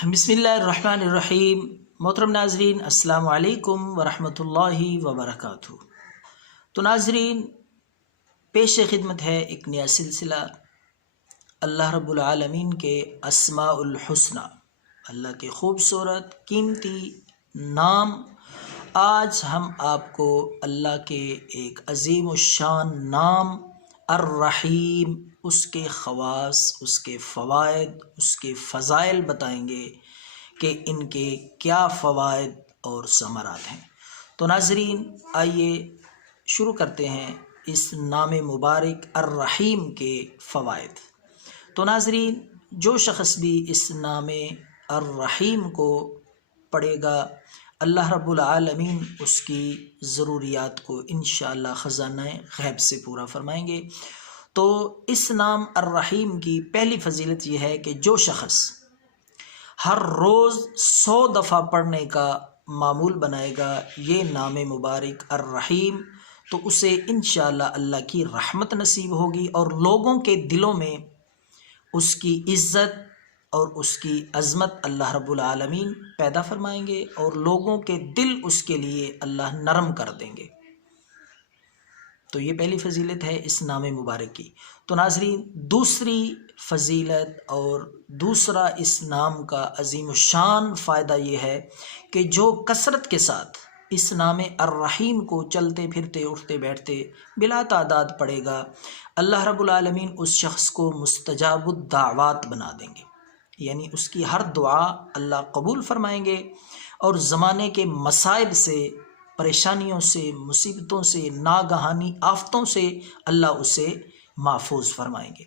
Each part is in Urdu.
بسم اللہ الرحمن الرحیم۔ محترم ناظرین، السلام علیکم ورحمۃ اللہ وبرکاتہ۔ تو ناظرین، پیش خدمت ہے ایک نیا سلسلہ اللہ رب العالمین کے اسماء الحسنی، اللہ کے خوبصورت قیمتی نام۔ آج ہم آپ کو اللہ کے ایک عظیم الشان نام الرحیم، اس کے خواص، اس کے فوائد، اس کے فضائل بتائیں گے کہ ان کے کیا فوائد اور ثمرات ہیں۔ تو ناظرین، آئیے شروع کرتے ہیں اس نام مبارک الرحیم کے فوائد۔ تو ناظرین، جو شخص بھی اس نام الرحیم کو پڑھے گا، اللہ رب العالمین اس کی ضروریات کو انشاءاللہ خزانہ غیب سے پورا فرمائیں گے۔ تو اس نام الرحیم کی پہلی فضیلت یہ ہے کہ جو شخص ہر روز 100 دفعہ پڑھنے کا معمول بنائے گا یہ نام مبارک الرحیم، تو اسے انشاءاللہ اللہ کی رحمت نصیب ہوگی اور لوگوں کے دلوں میں اس کی عزت اور اس کی عظمت اللہ رب العالمین پیدا فرمائیں گے اور لوگوں کے دل اس کے لیے اللہ نرم کر دیں گے۔ تو یہ پہلی فضیلت ہے اس نام مبارک کی۔ تو ناظرین، دوسری فضیلت اور دوسرا اس نام کا عظیم الشان فائدہ یہ ہے کہ جو کثرت کے ساتھ اس نام الرحیم کو چلتے پھرتے اٹھتے بیٹھتے بلا تعداد پڑھے گا، اللہ رب العالمین اس شخص کو مستجاب الدعوات بنا دیں گے، یعنی اس کی ہر دعا اللہ قبول فرمائیں گے اور زمانے کے مصائب سے، پریشانیوں سے، مصیبتوں سے، ناگہانی آفتوں سے اللہ اسے محفوظ فرمائیں گے۔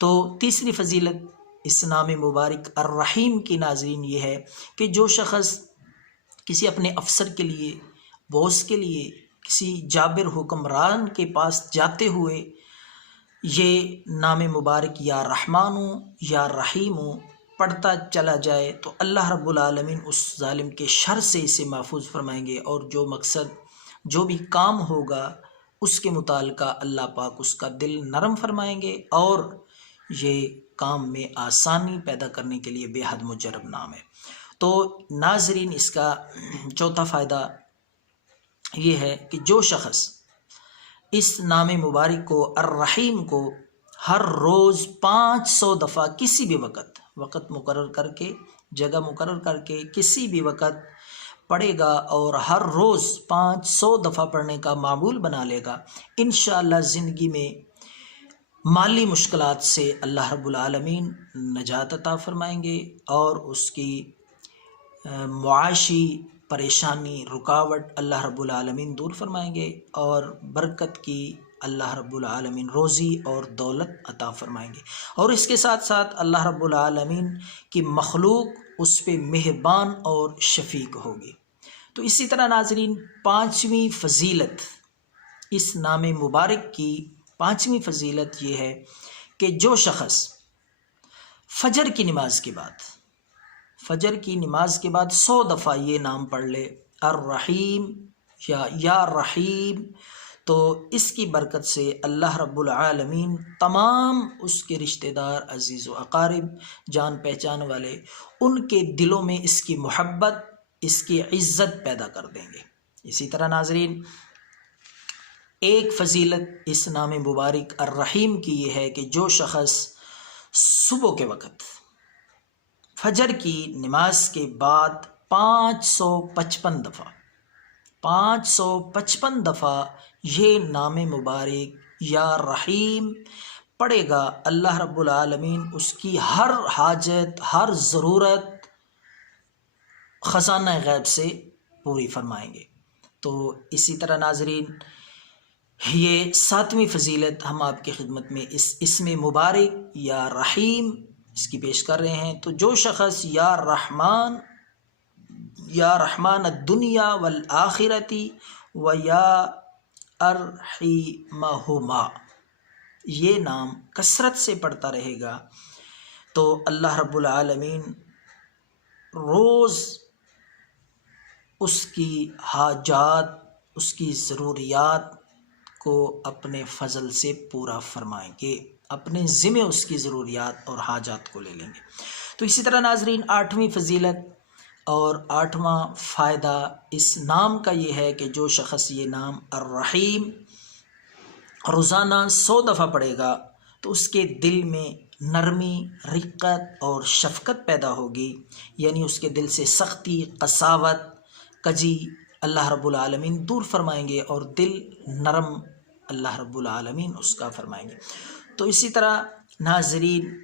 تو تیسری فضیلت اس نام مبارک الرحیم کی ناظرین یہ ہے کہ جو شخص کسی اپنے افسر کے لیے، باس کے لیے، کسی جابر حکمران کے پاس جاتے ہوئے یہ نام مبارک یا رحمانو یا رحیمو پڑھتا چلا جائے تو اللہ رب العالمین اس ظالم کے شر سے اسے محفوظ فرمائیں گے اور جو مقصد، جو بھی کام ہوگا اس کے متعلقہ اللہ پاک اس کا دل نرم فرمائیں گے اور یہ کام میں آسانی پیدا کرنے کے لیے بے حد مجرب نام ہے۔ تو ناظرین، اس کا چوتھا فائدہ یہ ہے کہ جو شخص اس نام مبارک کو الرحیم کو ہر روز 500 دفعہ کسی بھی وقت مقرر کر کے، جگہ مقرر کر کے کسی بھی وقت پڑھے گا اور ہر روز 500 دفعہ پڑھنے کا معمول بنا لے گا، انشاءاللہ زندگی میں مالی مشکلات سے اللہ رب العالمین نجات عطا فرمائیں گے اور اس کی معاشی پریشانی، رکاوٹ اللہ رب العالمین دور فرمائیں گے اور برکت کی اللہ رب العالمین روزی اور دولت عطا فرمائیں گے، اور اس کے ساتھ ساتھ اللہ رب العالمین کی مخلوق اس پہ مہربان اور شفیق ہوگی۔ تو اسی طرح ناظرین، پانچویں فضیلت اس نام مبارک کی پانچویں فضیلت یہ ہے کہ جو شخص فجر کی نماز کے بعد 100 دفعہ یہ نام پڑھ لے الرحیم یا رحیم، تو اس کی برکت سے اللہ رب العالمین تمام اس کے رشتہ دار، عزیز و اقارب، جان پہچان والے، ان کے دلوں میں اس کی محبت، اس کی عزت پیدا کر دیں گے۔ اسی طرح ناظرین، ایک فضیلت اس نام مبارک الرحیم کی یہ ہے کہ جو شخص صبح کے وقت فجر کی نماز کے بعد 555 دفعہ یہ نام مبارک یا رحیم پڑھے گا، اللہ رب العالمین اس کی ہر حاجت، ہر ضرورت خزانہ غیب سے پوری فرمائیں گے۔ تو اسی طرح ناظرین، یہ ساتویں فضیلت ہم آپ کی خدمت میں اس اسم مبارک یا رحیم اس کی پیش کر رہے ہیں۔ تو جو شخص یا رحمان الدنیا والآخرتی و یا ارحمہما یہ نام کثرت سے پڑھتا رہے گا تو اللہ رب العالمین روز اس کی حاجات، اس کی ضروریات کو اپنے فضل سے پورا فرمائیں گے۔ اپنے ذمے اس کی ضروریات اور حاجات کو لے لیں گے۔ تو اسی طرح ناظرین 8ویں فضیلت اور 8واں فائدہ اس نام کا یہ ہے کہ جو شخص یہ نام الرحیم روزانہ 100 دفعہ پڑھے گا تو اس کے دل میں نرمی، رقت اور شفقت پیدا ہوگی، یعنی اس کے دل سے سختی، قساوت، کجی اللہ رب العالمین دور فرمائیں گے اور دل نرم اللہ رب العالمین اس کا فرمائیں گے۔ تو اسی طرح ناظرین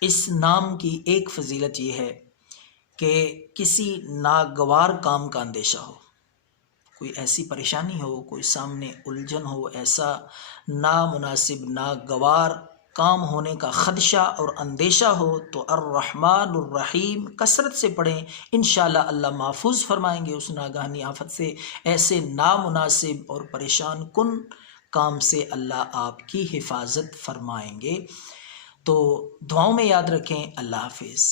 اس نام کی ایک فضیلت یہ ہے کہ کسی ناگوار کام کا اندیشہ ہو، کوئی ایسی پریشانی ہو، کوئی سامنے الجھن ہو، ایسا نامناسب ناگوار کام ہونے کا خدشہ اور اندیشہ ہو تو الرحمن الرحیم کثرت سے پڑھیں، انشاءاللہ اللہ محفوظ فرمائیں گے اس ناگہانی آفت سے، ایسے نامناسب اور پریشان کن کام سے اللہ آپ کی حفاظت فرمائیں گے۔ تو دعاؤں میں یاد رکھیں۔ اللہ حافظ۔